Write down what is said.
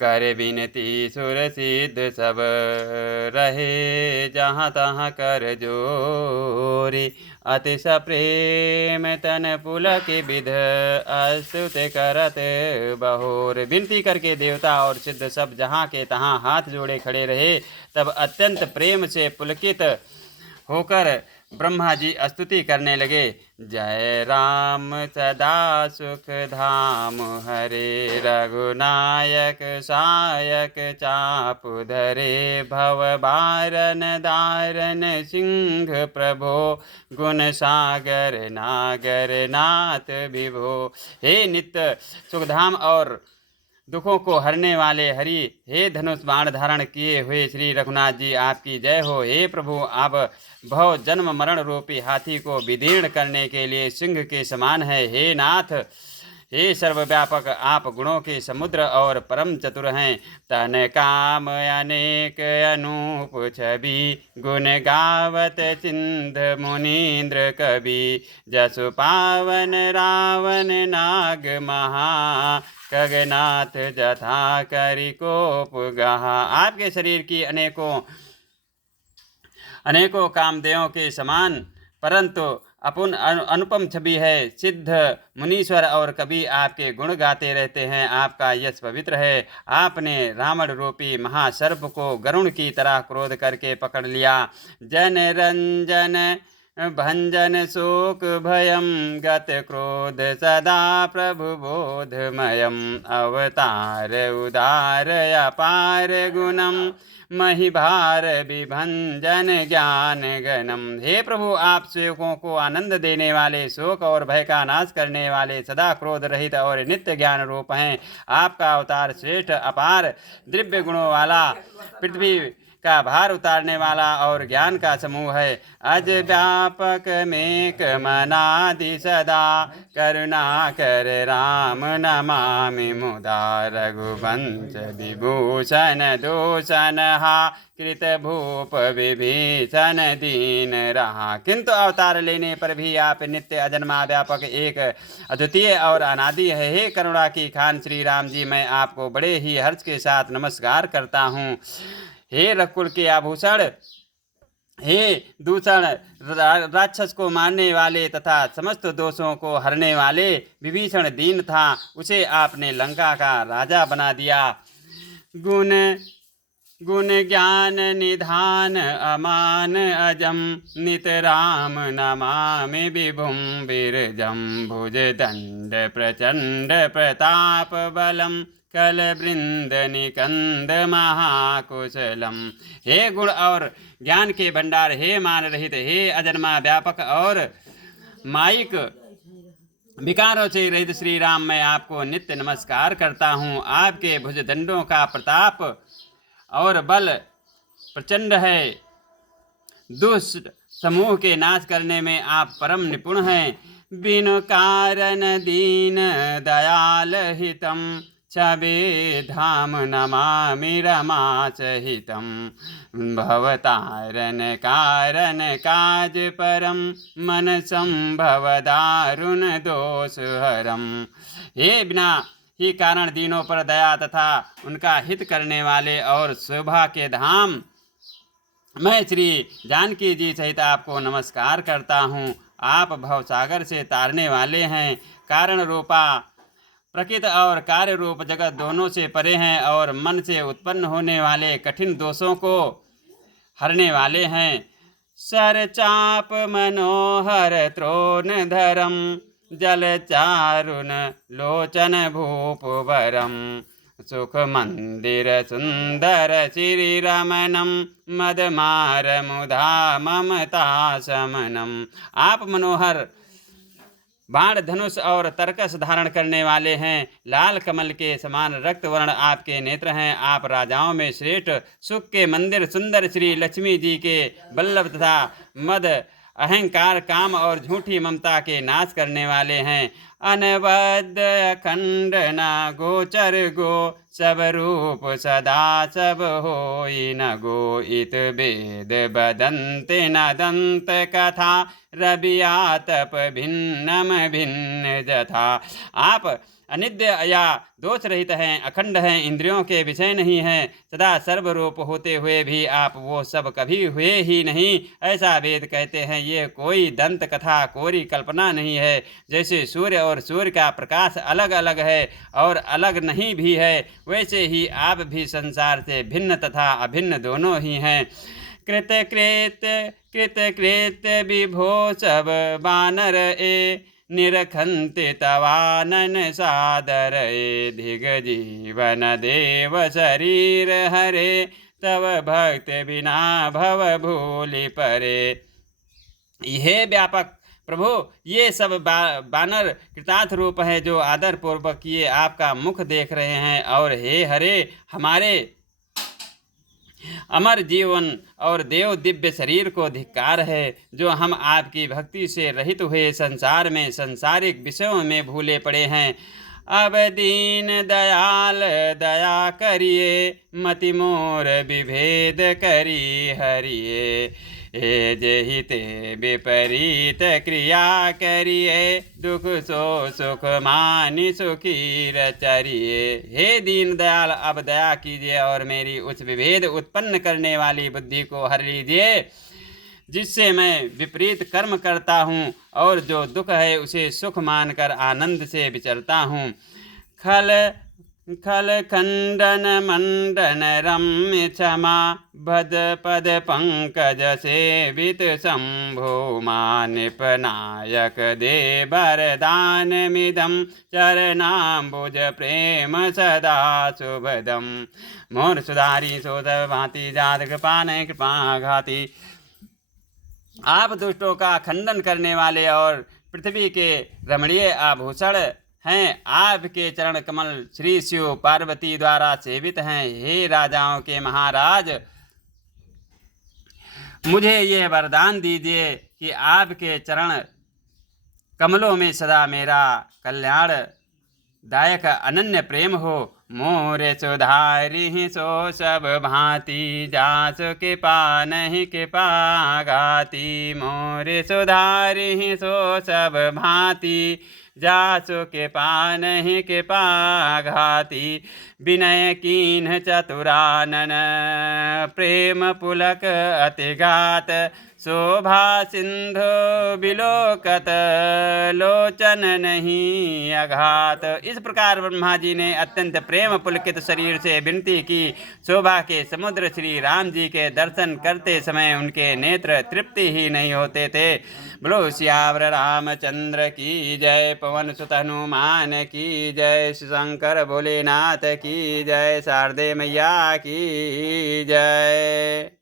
कर विनती सुर सिद्ध सब रहे, जहाँ तहाँ कर जोरी। अतिश प्रेम तन पुलक विध, अस्तुत करत बहोर। विनती करके देवता और सिद्ध सब जहाँ के तहाँ हाथ जोड़े खड़े रहे। तब अत्यंत प्रेम से पुलकित होकर ब्रह्मा जी स्तुति करने लगे। जय राम सदा सुख धाम हरे, रघुनायक सायक चाप धरे। भव बारन दारन सिंह प्रभो, गुण सागर नागर नाथ विभो। हे नित्य सुखधाम और दुखों को हरने वाले हरि, हे धनुष बाण धारण किए हुए श्री रघुनाथ जी आपकी जय हो। हे प्रभु, आप भव जन्म मरण रूपी हाथी को विदीर्ण करने के लिए सिंह के समान है। हे नाथ, हे सर्वव्यापक, आप गुणों के समुद्र और परम चतुर हैं। तन काम अनेक अनूप छवि, गुण गावत सिंध मुनीन्द्र कवि। जसु पावन रावण नाग महा, खगनाथ जथा करि कोप गहा। आपके शरीर की अनेकों कामदेवों के समान परंतु अपुन अनुपम छवि है। सिद्ध मुनीश्वर और कवि आपके गुण गाते रहते हैं। आपका यश पवित्र है। आपने रावण रूपी महासर्प को गरुण की तरह क्रोध करके पकड़ लिया। जन रंजन भंजन शोक भयम, गत क्रोध सदा प्रभु बोधमयम। अवतार उदार अपार गुणम, महिभार विभंजन ज्ञान गणम। हे प्रभु, आप सेवकों को आनंद देने वाले, शोक और भय का नाश करने वाले, सदा क्रोध रहित और नित्य ज्ञान रूप हैं। आपका अवतार श्रेष्ठ अपार दिव्य गुणों वाला, पृथ्वी का भार उतारने वाला और ज्ञान का समूह है। अज व्यापक मेक मनादि सदा, करुणा कर राम नमामि मुदा। रघुवंश विभूषण दूषण हा, कृत भूप विभीषण दीन रहा। किंतु अवतार लेने पर भी आप नित्य अजन्मा व्यापक एक अद्वितीय और अनादि है। हे करुणा की खान श्री राम जी, मैं आपको बड़े ही हर्ष के साथ नमस्कार करता हूँ। हे रघुकुल के आभूषण, हे दूषण राक्षस को मारने वाले तथा समस्त दोषों को हरने वाले, विभीषण दीन था, उसे आपने लंका का राजा बना दिया। गुण ज्ञान निधान अमान अजम, नित राम नमामि विभुम विरजम। भुज दंड प्रचंड प्रताप बलम, कल वृंद निकंद महाकुशलम। हे गुण और ज्ञान के भंडार, हे मान रहित, हे अजन्मा व्यापक और माइक विकारों से रहित श्री राम, मैं आपको नित्य नमस्कार करता हूँ। आपके भुजदंडों का प्रताप और बल प्रचंड है। दुष्ट समूह के नाश करने में आप परम निपुण हैं। बिनु कारण दीन दयाल हितम, छबे धाम नमामि रमा सहितम। भवतारण कारण काज परम, मन संभव दारुण दोष हरम। हे बिना ही कारण दीनों पर दया तथा उनका हित करने वाले और शोभा के धाम, मैं श्री जानकी जी सहित आपको नमस्कार करता हूँ। आप भवसागर से तारने वाले हैं। कारण रूपा प्रकृति और कार्य रूप जगत दोनों से परे हैं और मन से उत्पन्न होने वाले कठिन दोषों को हरने वाले हैं। सर चाप मनोहर त्रोन धरम, जल चारुन लोचन भूप वरम। सुख मंदिर सुंदर श्री रमनम, मदमार मुधा ममता समनम। आप मनोहर बाण धनुष और तरकस धारण करने वाले हैं। लाल कमल के समान रक्त वर्ण आपके नेत्र हैं। आप राजाओं में श्रेष्ठ, सुख के मंदिर सुंदर श्री लक्ष्मी जी के बल्लभ तथा मद अहंकार काम और झूठी ममता के नाश करने वाले हैं। अनबद्ध अखंड न गोचर गो, सब रूप सदा सब होई न गो। इत वेद बदंते न दंत कथा, रवि आतप भिन्नम भिन्न जथा। आप अनित्य या दोष रहित हैं, अखंड हैं, इंद्रियों के विषय नहीं हैं, सदा सर्वरूप होते हुए भी आप वो सब कभी हुए ही नहीं, ऐसा वेद कहते हैं। ये कोई दंत कथा, कोरी कल्पना नहीं है। जैसे सूर्य और सूर्य का प्रकाश अलग अलग है और अलग नहीं भी है, वैसे ही आप भी संसार से भिन्न तथा अभिन्न दोनों ही हैं। कृत कृत विभो सब बानर ए, निरखन्ति तवानन सादर ए, धिग जीवन देव शरीर हरे, तव भक्त बिना भव भूलि परे। हे व्यापक प्रभु, ये सब बानर कृतार्थ रूप है जो आदर पूर्वक ये आपका मुख देख रहे हैं। और हे हरे, हमारे अमर जीवन और देव दिव्य शरीर को धिक्कार है, जो हम आपकी भक्ति से रहित हुए संसार में सांसारिक विषयों में भूले पड़े हैं। अब दीन दयाल दया करिए, मति मोर विभेद करी हरिये, ए जेहि ते विपरीत क्रिया करिए, दुख सो सुख मानि सुखी रचरिए। हे दीन दयाल, अब दया कीजिए और मेरी उस विभेद उत्पन्न करने वाली बुद्धि को हर लीजिए, जिससे मैं विपरीत कर्म करता हूँ और जो दुख है उसे सुख मानकर आनंद से विचरता हूँ। खल खल खंडन मंडन रम्य क्षमा, भद पद पंकज सेवित शंभो, मानिप नायक दे वरदान मिदम, चरणाम्बुज प्रेम सदा शुभदम। मोर सुधारी सोद भांति, जात कृपा न कृपा घाती। आप दुष्टों का खंडन करने वाले और पृथ्वी के रमणीय आभूषण हैं। आपके चरण कमल श्री शिव पार्वती द्वारा सेवित हैं। हे राजाओं के महाराज, मुझे यह वरदान दीजिए कि आपके चरण कमलों में सदा मेरा कल्याण दायक अनन्य प्रेम हो। मोरे सुधारी सो सब भांति, जासु के नहीं के घाती। मोरे सुधारी सो सब भांति, जासु के नहीं के घाती। विनय कीन्ह चतुरानन, प्रेम पुलक अतिघात, शोभा सिंधु बिलोकत, लोचन नहीं अघात। इस प्रकार ब्रह्मा जी ने अत्यंत प्रेम पुलकित शरीर से विनती की। शोभा के समुद्र श्री राम जी के दर्शन करते समय उनके नेत्र तृप्ति ही नहीं होते थे। बोलो सियावर रामचंद्र की जय, पवन सुत हनुमान की जय, शंकर भोलेनाथ की जय, शारदे मैया की जय।